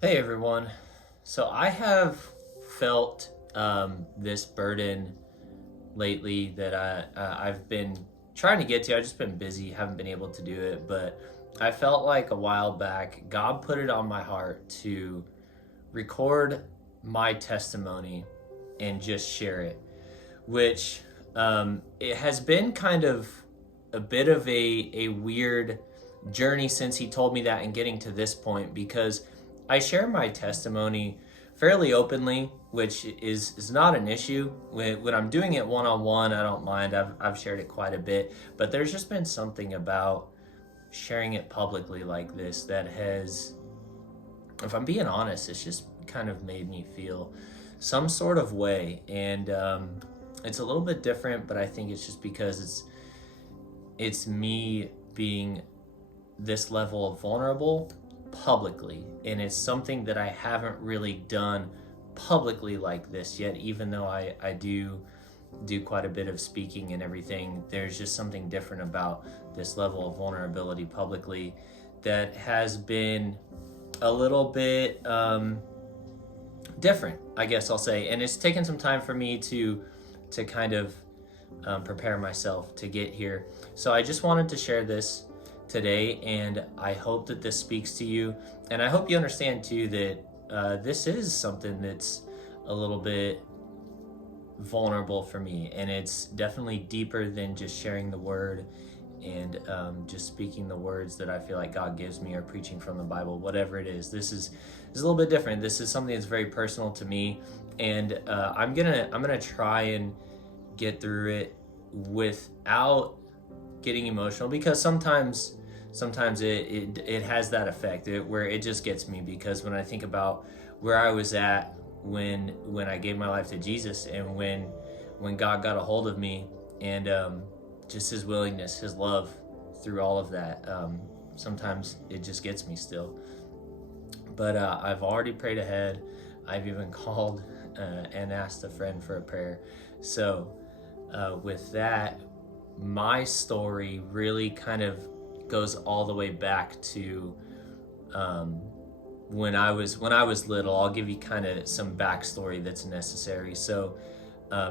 Hey everyone. So I have felt this burden lately that I've been trying to get to. I've just been busy, haven't been able to do it, but I felt like a while back God put it on my heart to record my testimony and just share it, which it has been kind of a bit of a weird journey since he told me that and getting to this point because I share my testimony fairly openly, which is not an issue. When I'm doing it one on one, I don't mind. I've shared it quite a bit, but there's just been something about sharing it publicly like this that has, if I'm being honest, it's just kind of made me feel some sort of way. And it's a little bit different, but I think it's just because it's me being this level of vulnerable publicly, and it's something that I haven't really done publicly like this yet, even though I do quite a bit of speaking and everything. There's just something different about this level of vulnerability publicly that has been a little bit different, I guess I'll say, and it's taken some time for me to kind of prepare myself to get here. So I just wanted to share this today, and I hope that this speaks to you, and I hope you understand too that this is something that's a little bit vulnerable for me, and it's definitely deeper than just sharing the word and just speaking the words that I feel like God gives me, or preaching from the Bible, whatever it is. This is a little bit different. This is something that's very personal to me, and I'm gonna try and get through it without getting emotional, because sometimes it has that effect where it just gets me, because when I think about where I was at when I gave my life to Jesus, and when God got a hold of me, and just his willingness, his love through all of that, sometimes it just gets me still. But I've already prayed ahead. I've even called and asked a friend for a prayer. So with that, my story really kind of goes all the way back to when I was little. I'll give you kind of some backstory that's necessary. So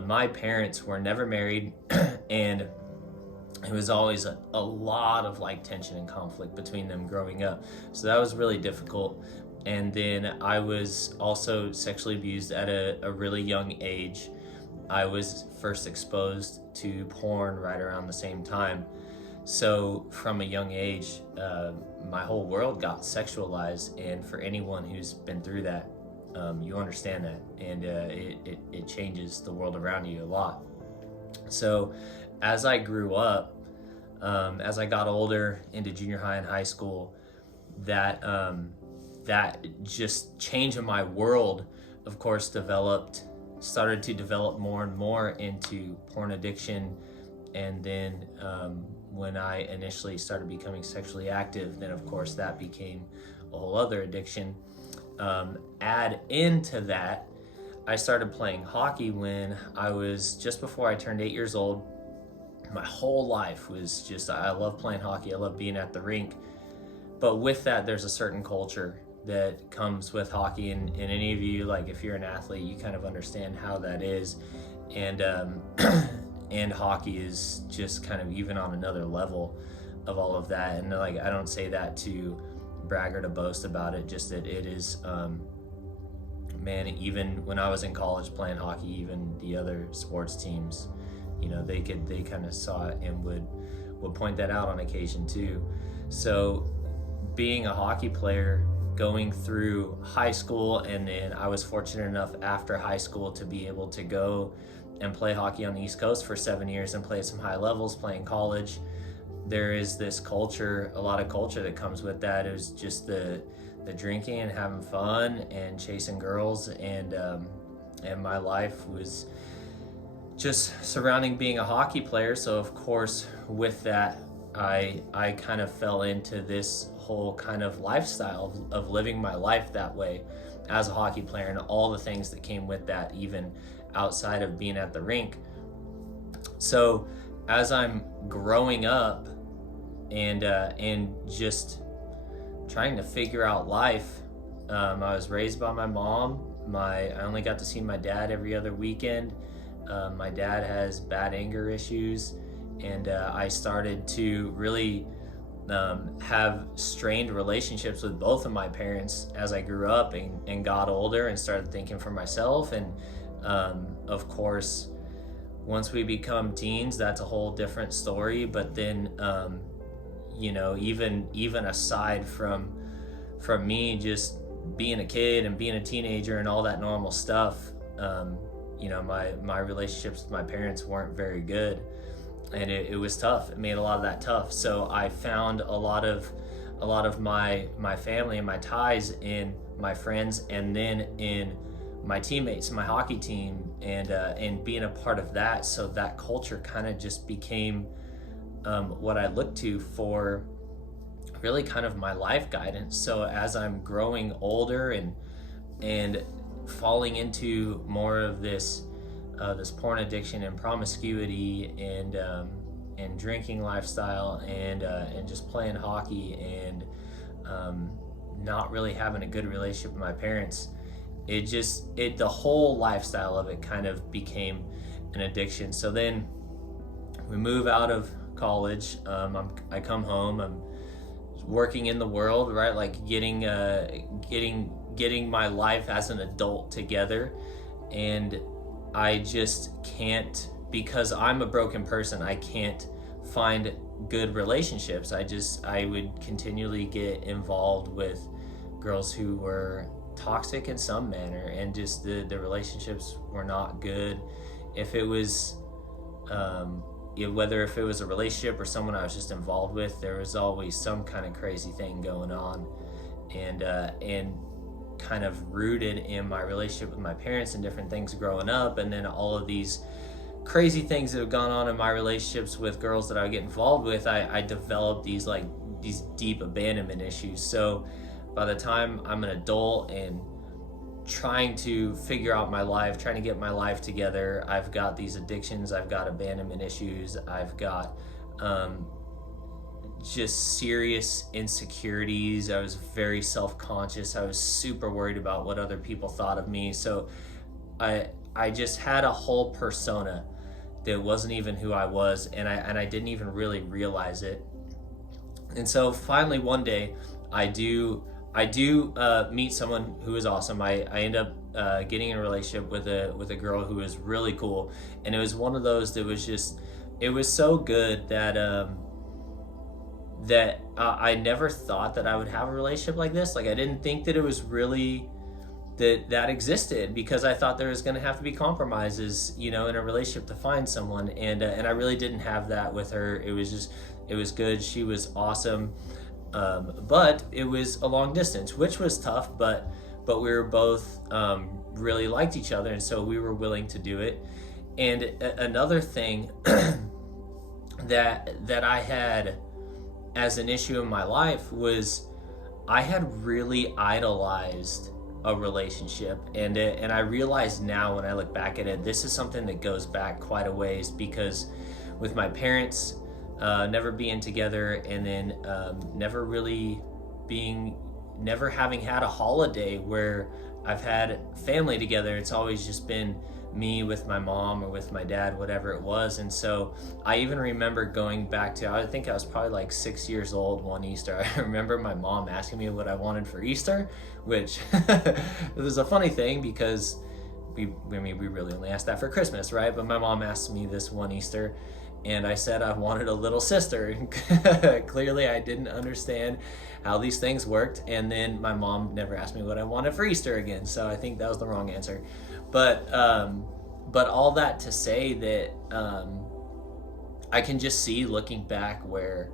my parents were never married, and it was always a lot of like tension and conflict between them growing up. So that was really difficult. And then I was also sexually abused at a really young age. I was first exposed to porn right around the same time. So from a young age, my whole world got sexualized. And for anyone who's been through that, you understand that. And it changes the world around you a lot. So as I grew up, as I got older into junior high and high school, that just change in my world, of course, started to develop more and more into porn addiction. And then when I initially started becoming sexually active, then of course that became a whole other addiction. Add into that, I started playing hockey when I was just before I turned 8 years old. My whole life was just, I love playing hockey. I love being at the rink. But with that, there's a certain culture that comes with hockey, and any of you, like if you're an athlete, you kind of understand how that is. And and hockey is just kind of even on another level of all of that. And like, I don't say that to brag or to boast about it, just that it is, man, even when I was in college playing hockey, even the other sports teams, they kind of saw it and would point that out on occasion too. So being a hockey player, going through high school, and then I was fortunate enough after high school to be able to go and play hockey on the East Coast for 7 years and play at some high levels, playing college. There is this culture, a lot of culture that comes with that. It was just the drinking and having fun and chasing girls, and my life was just surrounding being a hockey player. So of course with that, I kind of fell into this whole kind of lifestyle of living my life that way as a hockey player, and all the things that came with that, even outside of being at the rink. So as I'm growing up and just trying to figure out life, I was raised by my mom. I only got to see my dad every other weekend. My dad has bad anger issues, and I started to really have strained relationships with both of my parents as I grew up and got older and started thinking for myself. And of course, once we become teens, that's a whole different story. But then, even aside from me just being a kid and being a teenager and all that normal stuff, my relationships with my parents weren't very good, and it was tough. It made a lot of that tough. So I found a lot of my family and my ties in my friends, and then in my teammates, my hockey team, and being a part of that. So that culture kind of just became what I looked to for really kind of my life guidance. So as I'm growing older and falling into more of this porn addiction and promiscuity and drinking lifestyle and just playing hockey and not really having a good relationship with my parents, the whole lifestyle of it kind of became an addiction. So then we move out of college. I come home. I'm working in the world, right? Like getting my life as an adult together, and I just can't, because I'm a broken person, I can't find good relationships. I would continually get involved with girls who were toxic in some manner, and just the relationships were not good. If it was whether if it was a relationship or someone I was just involved with, there was always some kind of crazy thing going on, and kind of rooted in my relationship with my parents and different things growing up, and then all of these crazy things that have gone on in my relationships with girls that I would get involved with, I developed these deep abandonment issues. So by the time I'm an adult and trying to figure out my life, trying to get my life together, I've got these addictions, I've got abandonment issues, I've got just serious insecurities. I was very self-conscious. I was super worried about what other people thought of me. So I just had a whole persona that wasn't even who I was, and I didn't even really realize it. And so finally one day I do meet someone who is awesome. I end up getting in a relationship with a girl who was really cool, and it was one of those that was just, it was so good that I never thought that I would have a relationship like this. Like, I didn't think that it was really that existed, because I thought there was going to have to be compromises, in a relationship to find someone, and I really didn't have that with her. It was good. She was awesome. But it was a long distance, which was tough, but we were both really liked each other, and so we were willing to do it. And another thing that I had as an issue in my life was I had really idolized a relationship, and I realize now when I look back at it, this is something that goes back quite a ways, because with my parents never being together, and then never having had a holiday where I've had family together. It's always just been me with my mom or with my dad, whatever it was. And so I even remember going back to, I think I was probably like 6 years old one Easter. I remember my mom asking me what I wanted for Easter, which was a funny thing, because we really only asked that for Christmas, right? But my mom asked me this one Easter, and I said I wanted a little sister. Clearly I didn't understand how these things worked, and then my mom never asked me what I wanted for Easter again, so I think that was the wrong answer. But all that to say that I can just see, looking back, where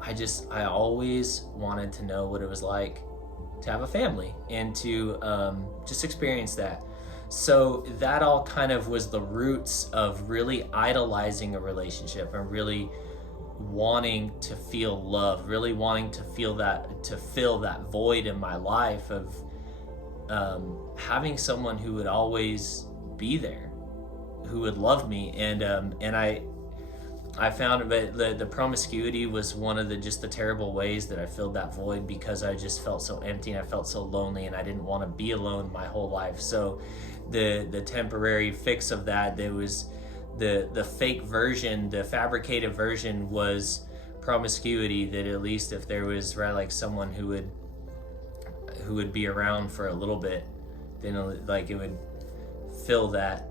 I always wanted to know what it was like to have a family and to just experience that. So that all kind of was the roots of really idolizing a relationship and really wanting to feel love, really wanting to fill that void in my life of having someone who would always be there, who would love me. And I found, but the promiscuity was one of the terrible ways that I filled that void, because I just felt so empty and I felt so lonely, and I didn't want to be alone my whole life. So the temporary fix of that, there was the fake version, the fabricated version was promiscuity, that at least if there was, right, like someone who would be around for a little bit, then like it would fill that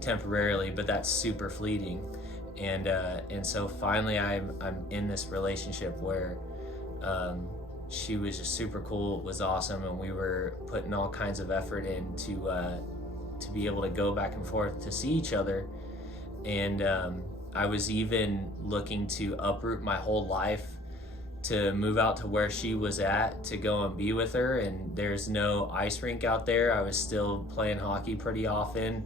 temporarily, but that's super fleeting. And so finally I'm in this relationship where she was just super cool, it was awesome, and we were putting all kinds of effort in to be able to go back and forth to see each other. And I was even looking to uproot my whole life to move out to where she was at, to go and be with her. And there's no ice rink out there. I was still playing hockey pretty often.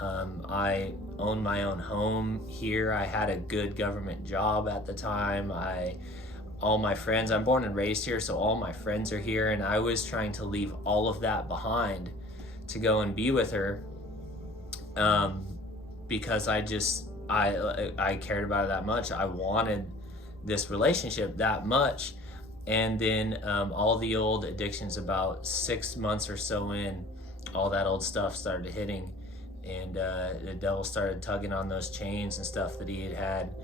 I owned my own home here. I had a good government job at the time. All my friends, I'm born and raised here, so all my friends are here, and I was trying to leave all of that behind to go and be with her, because I cared about it that much. I wanted this relationship that much. And then all the old addictions, about 6 months or so in, all that old stuff started hitting, and the devil started tugging on those chains and stuff that he had.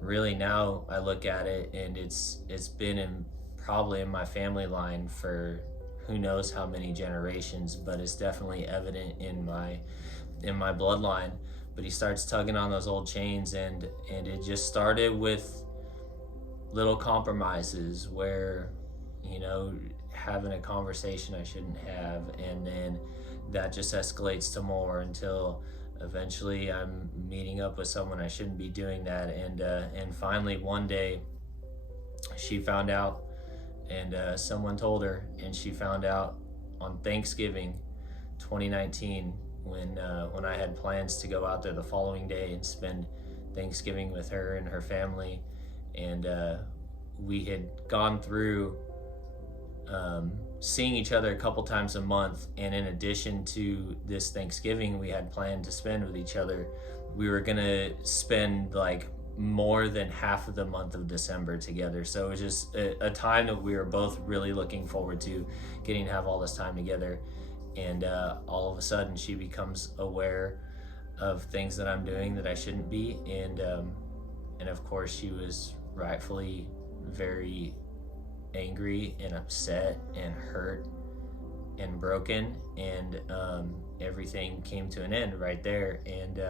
Really, now I look at it, and it's been probably in my family line for who knows how many generations, but it's definitely evident in my bloodline. But he starts tugging on those old chains, and it just started with little compromises where, having a conversation I shouldn't have, and then that just escalates to more, until eventually I'm meeting up with someone I shouldn't be doing that. And finally one day she found out, and someone told her, and she found out on Thanksgiving 2019, when I had plans to go out there the following day and spend Thanksgiving with her and her family. And we had gone through seeing each other a couple times a month, and in addition to this Thanksgiving we had planned to spend with each other, we were gonna spend like more than half of the month of December together. So it was just a time that we were both really looking forward to, getting to have all this time together. And all of a sudden she becomes aware of things that I'm doing that I shouldn't be, and of course she was rightfully very angry and upset and hurt and broken, and everything came to an end right there, and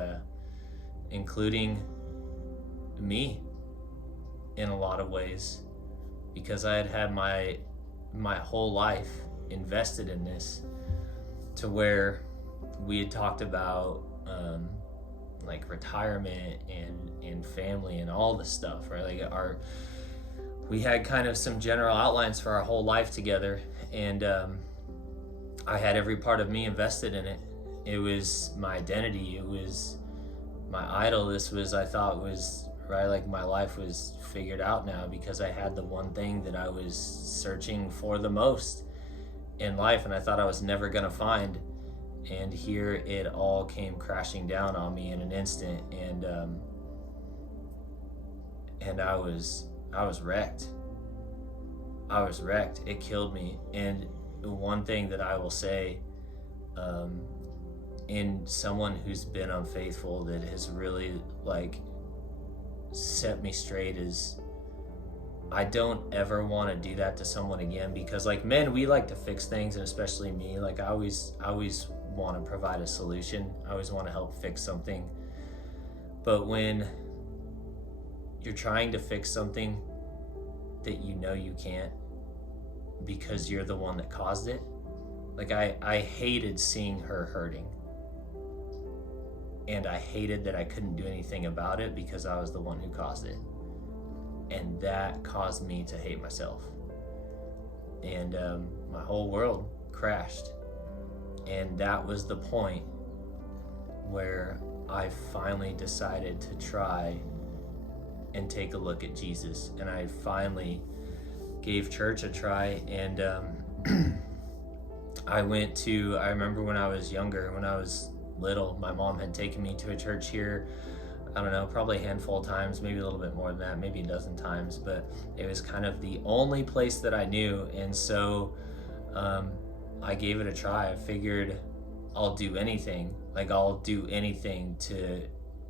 including me in a lot of ways, because I had my whole life invested in this, to where we had talked about like retirement and family and all this stuff, right? Like we had kind of some general outlines for our whole life together, and I had every part of me invested in it. It was my identity, it was my idol. This was, I thought, was right, like my life was figured out now, because I had the one thing that I was searching for the most in life, and I thought I was never gonna find. And here it all came crashing down on me in an instant, and I was wrecked. I was wrecked. It killed me. And one thing that I will say, in someone who's been unfaithful, that has really like set me straight, is I don't ever want to do that to someone again, because like men, we like to fix things, and especially me, like I always want to provide a solution. I always want to help fix something. But when you're trying to fix something that you can't, because you're the one that caused it, like I hated seeing her hurting, and I hated that I couldn't do anything about it because I was the one who caused it. And that caused me to hate myself, and my whole world crashed. And that was the point where I finally decided to try and take a look at Jesus. And I finally gave church a try, and I remember when I was younger, when I was little, my mom had taken me to a church here I don't know, probably a handful of times, maybe a little bit more than that, maybe a dozen times, but it was kind of the only place that I knew. And so I gave it a try. I figured I'll do anything. Like, I'll do anything to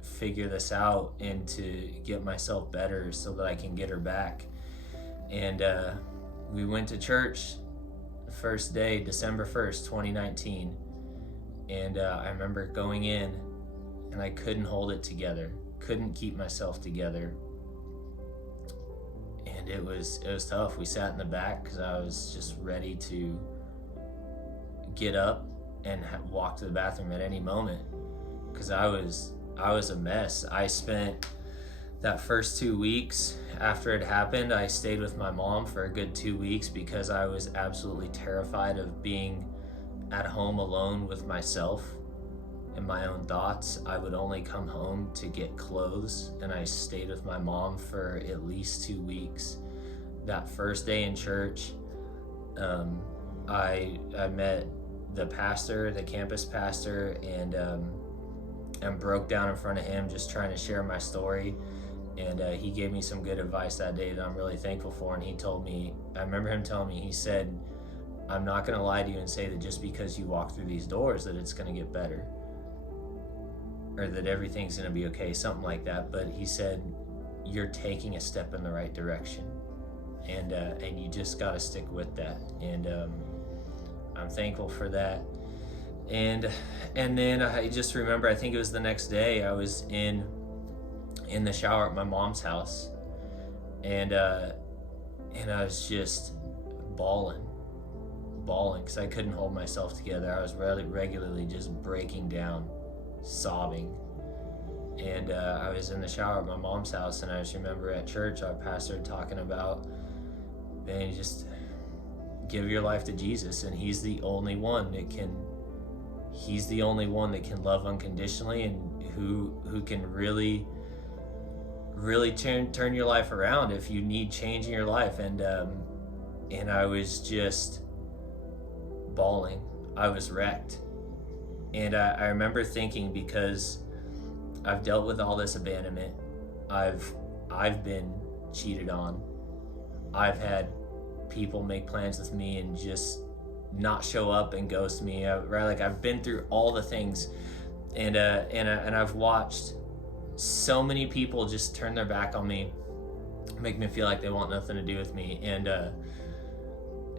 figure this out and to get myself better so that I can get her back. And we went to church the first day, December 1st, 2019. And I remember going in and I couldn't hold it together, couldn't keep myself together. And it was tough. We sat in the back because I was just ready to get up and walk to the bathroom at any moment because I was a mess. I spent that first 2 weeks after it happened, I stayed with my mom for a good 2 weeks because I was absolutely terrified of being at home alone with myself and my own thoughts. I would only come home to get clothes, and I stayed with my mom for at least 2 weeks. That first day in church, I met the pastor, the campus pastor, and broke down in front of him just trying to share my story. And he gave me some good advice that day that I'm really thankful for. And he told me, I remember him telling me, he said, I'm not going to lie to you and say that just because you walk through these doors that it's going to get better or that everything's going to be okay, something like that. But he said, you're taking a step in the right direction, and you just got to stick with that. And I'm thankful for that. And then I just remember, I think it was the next day, I was in the shower at my mom's house, and I was just bawling because I couldn't hold myself together. I was regularly just breaking down, sobbing. And I was in the shower at my mom's house, and I just remember at church our pastor talking about, man, just give your life to Jesus, and he's the only one that can love unconditionally, and who can really turn your life around if you need change in your life. And I was just bawling. I was wrecked. And I remember thinking, because I've dealt with all this abandonment, I've been cheated on, I've had people make plans with me and just not show up and ghost me, right? Like, I've been through all the things, and I've watched so many people just turn their back on me, make me feel like they want nothing to do with me. And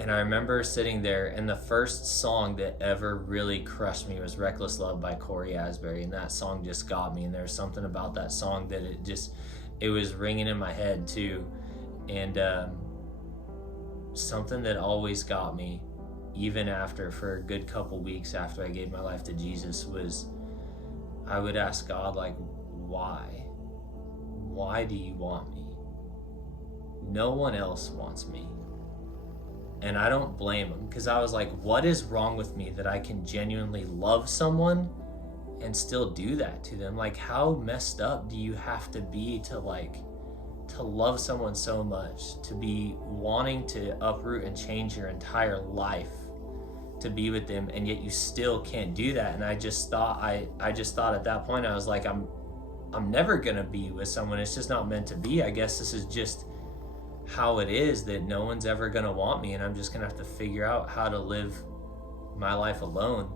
I remember sitting there, and the first song that ever really crushed me was Reckless Love by Corey Asbury, and that song just got me. And there's something about that song that it was ringing in my head too. And something that always got me, even for a good couple weeks after I gave my life to Jesus, was I would ask God, like, why do you want me? No one else wants me. And I don't blame him, because I was like, what is wrong with me that I can genuinely love someone and still do that to them? Like, how messed up do you have to be to love someone so much, to be wanting to uproot and change your entire life to be with them, and yet you still can't do that? And I just thought at that point, I was like, I'm never gonna be with someone. It's just not meant to be. I guess this is just how it is, that no one's ever gonna want me, and I'm just gonna have to figure out how to live my life alone.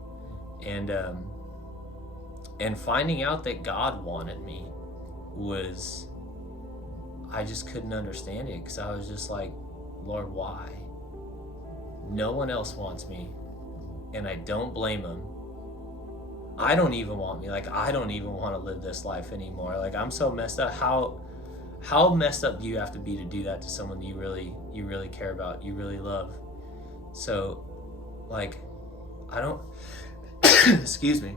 And finding out that God wanted me was, I just couldn't understand it, because I was just like, Lord, why? No one else wants me, and I don't blame him. I don't even want me. Like, I don't even want to live this life anymore. Like, I'm so messed up. How messed up do you have to be to do that to someone you really care about, you really love? So, like, I don't excuse me.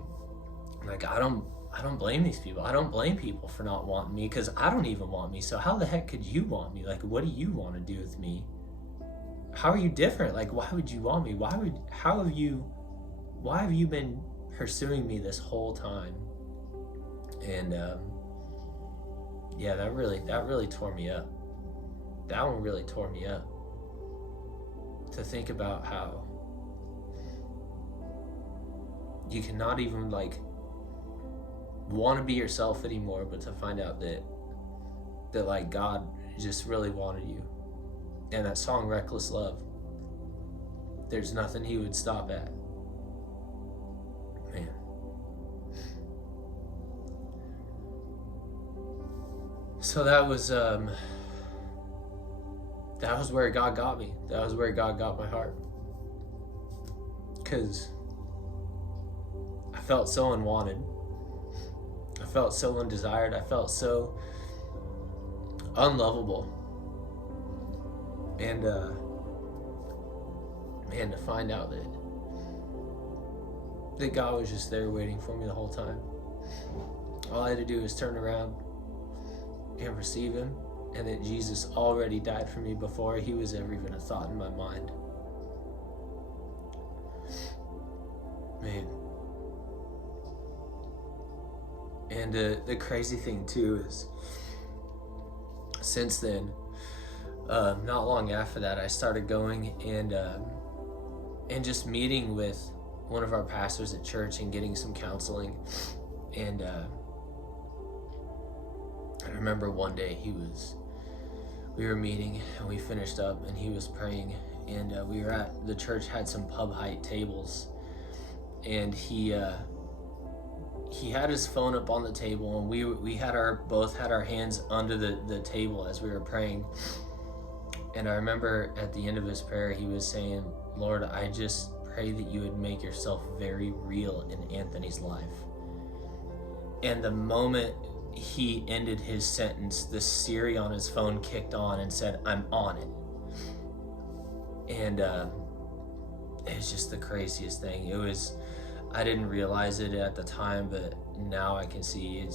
Like, I don't blame these people. I don't blame people for not wanting me, because I don't even want me. So how the heck could you want me? Like, what do you want to do with me? How are you different? Like, why would you want me? Why have you been pursuing me this whole time? And yeah, that really tore me up. That one really tore me up, to think about how you cannot even, like, want to be yourself anymore, but to find out that like God just really wanted you. And that song Reckless Love, there's nothing he would stop at. Man. So that was where God got me. That was where God got my heart. Because I felt so unwanted. I felt so undesired. I felt so unlovable. And man, to find out that God was just there waiting for me the whole time. All I had to do was turn around and receive him, and that Jesus already died for me before he was ever even a thought in my mind. Man. And the crazy thing too is, since then, not long after that, I started going and just meeting with one of our pastors at church and getting some counseling. And I remember one day we were meeting and we finished up and he was praying, and we were at the church had some pub height tables, and he had his phone up on the table, and we both had our hands under the table as we were praying. And I remember at the end of his prayer, he was saying, Lord, I just pray that you would make yourself very real in Anthony's life. And the moment he ended his sentence, the Siri on his phone kicked on and said, I'm on it. And it's just the craziest thing. I didn't realize it at the time, but now I can see it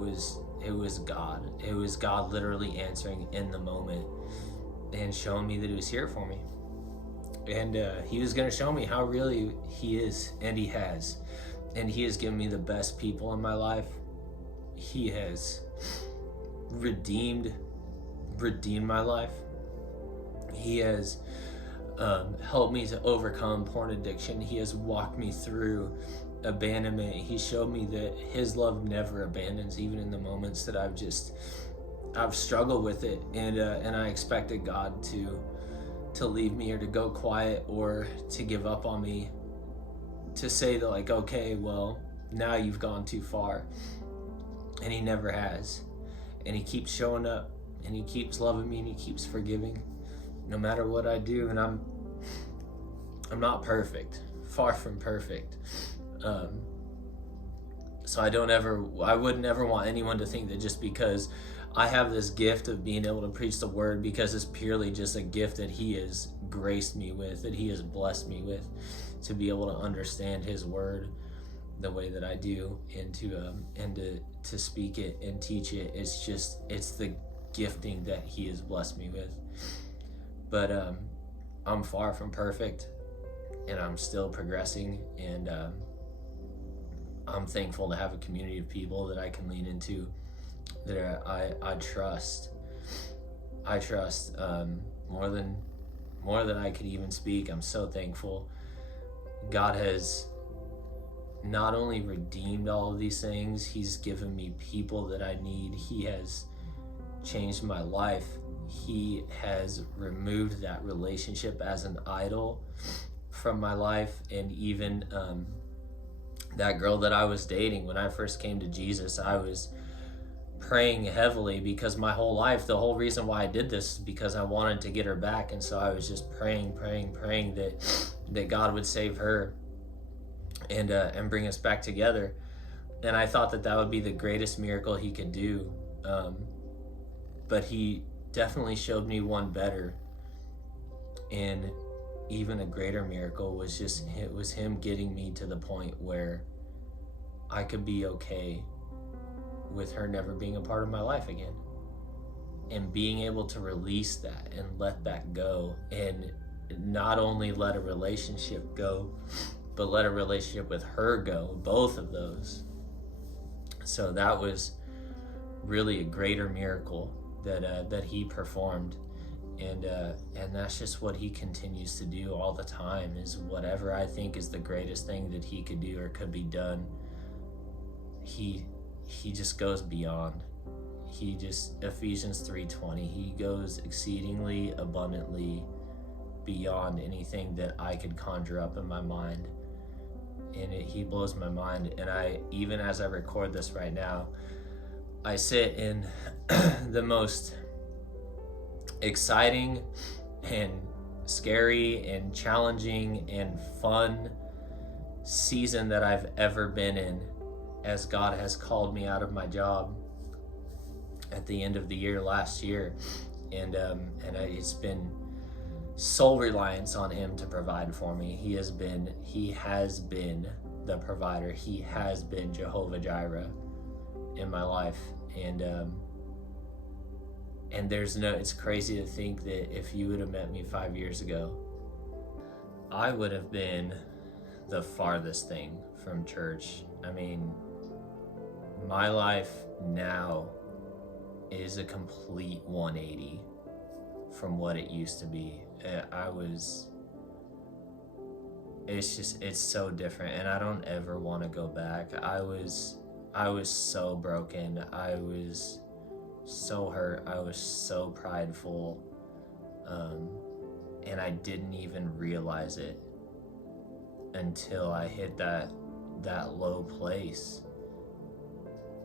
was God. It was God literally answering in the moment and showing me that he was here for me. And he was going to show me how real he is, and he has. And he has given me the best people in my life. He has redeemed my life. He has helped me to overcome porn addiction. He has walked me through abandonment. He showed me that his love never abandons, even in the moments that I've struggled with it, and I expected God to leave me or to go quiet or to give up on me, to say that like, okay, well, now you've gone too far. And he never has. And he keeps showing up, and he keeps loving me, and he keeps forgiving no matter what I do. And I'm not perfect, far from perfect. So I wouldn't ever want anyone to think that just because I have this gift of being able to preach the word, because it's purely just a gift that he has graced me with, that he has blessed me with, to be able to understand his word the way that I do, and to speak it and teach it. It's the gifting that he has blessed me with. But I'm far from perfect, and I'm still progressing, and I'm thankful to have a community of people that I can lean into, that I trust. I trust more than I could even speak. I'm so thankful. God has not only redeemed all of these things, he's given me people that I need. He has changed my life. He has removed that relationship as an idol from my life. And even that girl that I was dating, when I first came to Jesus, I was praying heavily, because my whole life, the whole reason why I did this is because I wanted to get her back. And so I was just praying that God would save her and bring us back together. And I thought that would be the greatest miracle he could do. But he definitely showed me one better, and even a greater miracle was him getting me to the point where I could be okay with her never being a part of my life again, and being able to release that and let that go, and not only let a relationship go, but let a relationship with her go, both of those. So that was really a greater miracle that he performed, and that's just what he continues to do all the time, is whatever I think is the greatest thing that he could do or could be done, he he just goes beyond. Ephesians 3:20, he goes exceedingly abundantly beyond anything that I could conjure up in my mind. And he blows my mind. And even as I record this right now, I sit in the most exciting and scary and challenging and fun season that I've ever been in, as God has called me out of my job at the end of the year last year, and it's been sole reliance on him to provide for me. He has been the provider. He has been Jehovah Jireh in my life, and it's crazy to think that if you would have met me 5 years ago, I would have been the farthest thing from church. I mean, my life now is a complete 180 from what it used to be. It's so different, and I don't ever want to go back. I was so broken. I was so hurt. I was so prideful, and I didn't even realize it until I hit that low place.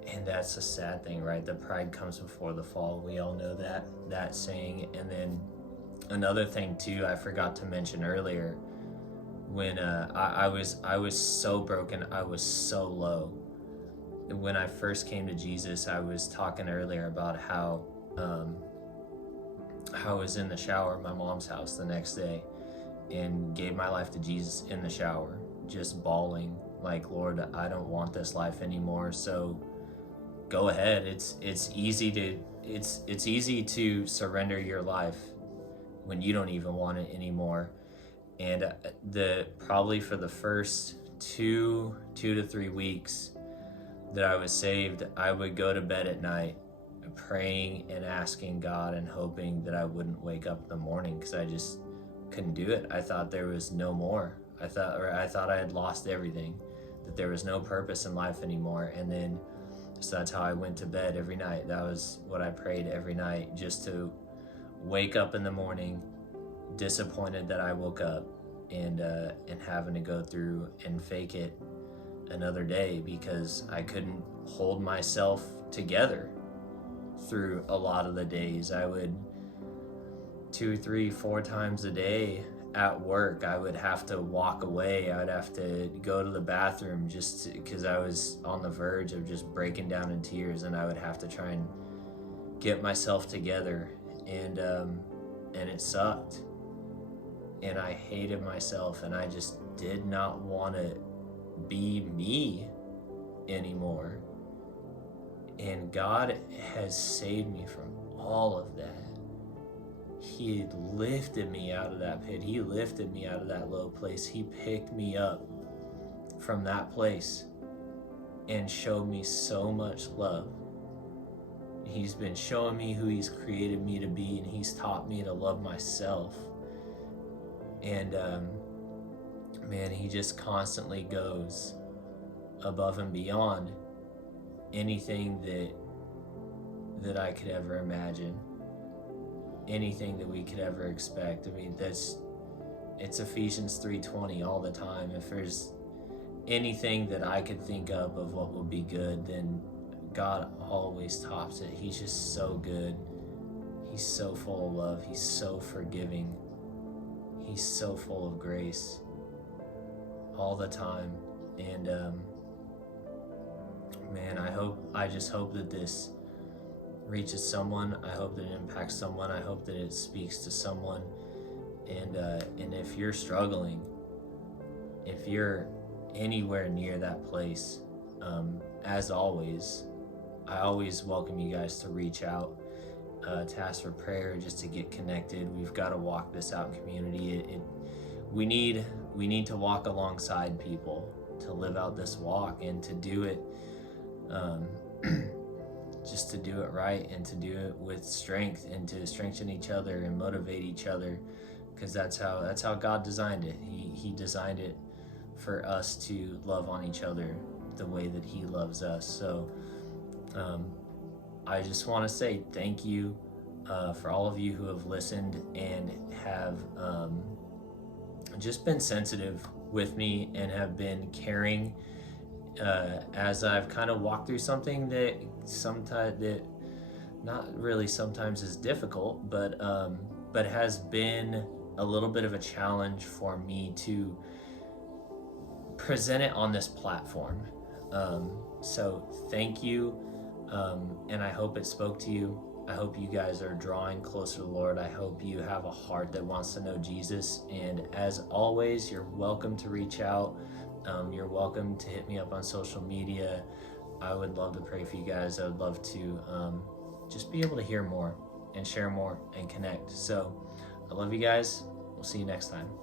And that's a sad thing, right? The pride comes before the fall. We all know that saying. And then another thing too, I forgot to mention earlier, when I was so broken, I was so low. When I first came to Jesus, I was talking earlier about how I was in the shower at my mom's house the next day and gave my life to Jesus in the shower, just bawling like, Lord, I don't want this life anymore. So go ahead. It's easy to surrender your life when you don't even want it anymore. And probably for the first 2 to 3 weeks that I was saved, I would go to bed at night praying and asking God and hoping that I wouldn't wake up in the morning, because I just couldn't do it. I thought there was no more. I thought I had lost everything, that there was no purpose in life anymore. And then so that's how I went to bed every night. That was what I prayed every night, just to wake up in the morning disappointed that I woke up, and having to go through and fake it another day, because I couldn't hold myself together through a lot of the days. I would 2, 3, 4 times a day at work, I would have to walk away. I would have to go to the bathroom just because I was on the verge of just breaking down in tears, and I would have to try and get myself together, and it sucked, and I hated myself, and I just did not want to be me anymore. And God has saved me from all of that. He lifted me out of that pit. He lifted me out of that low place. He picked me up from that place and showed me so much love. He's been showing me who he's created me to be, and he's taught me to love myself. And man, he just constantly goes above and beyond anything that I could ever imagine, anything that we could ever expect. I mean, it's Ephesians 3:20 all the time. If there's anything that I could think of what would be good, then God always tops it. He's just so good. He's so full of love. He's so forgiving. He's so full of grace all the time. And man, I just hope that this reaches someone. I hope that it impacts someone. I hope that it speaks to someone. And if you're struggling, if you're anywhere near that place, as always, I always welcome you guys to reach out, to ask for prayer, just to get connected. We've got to walk this out in community. We need to walk alongside people to live out this walk, and to do it, just to do it right, and to do it with strength, and to strengthen each other and motivate each other, because that's how God designed it. He designed it for us to love on each other the way that he loves us. So I just want to say thank you for all of you who have listened and have just been sensitive with me and have been caring as I've kind of walked through something that not really sometimes is difficult, but has been a little bit of a challenge for me to present it on this platform. So thank you, and I hope it spoke to you. I hope you guys are drawing closer to the Lord. I hope you have a heart that wants to know Jesus. And as always, you're welcome to reach out. You're welcome to hit me up on social media. I would love to pray for you guys. I would love to just be able to hear more and share more and connect. So I love you guys. We'll see you next time.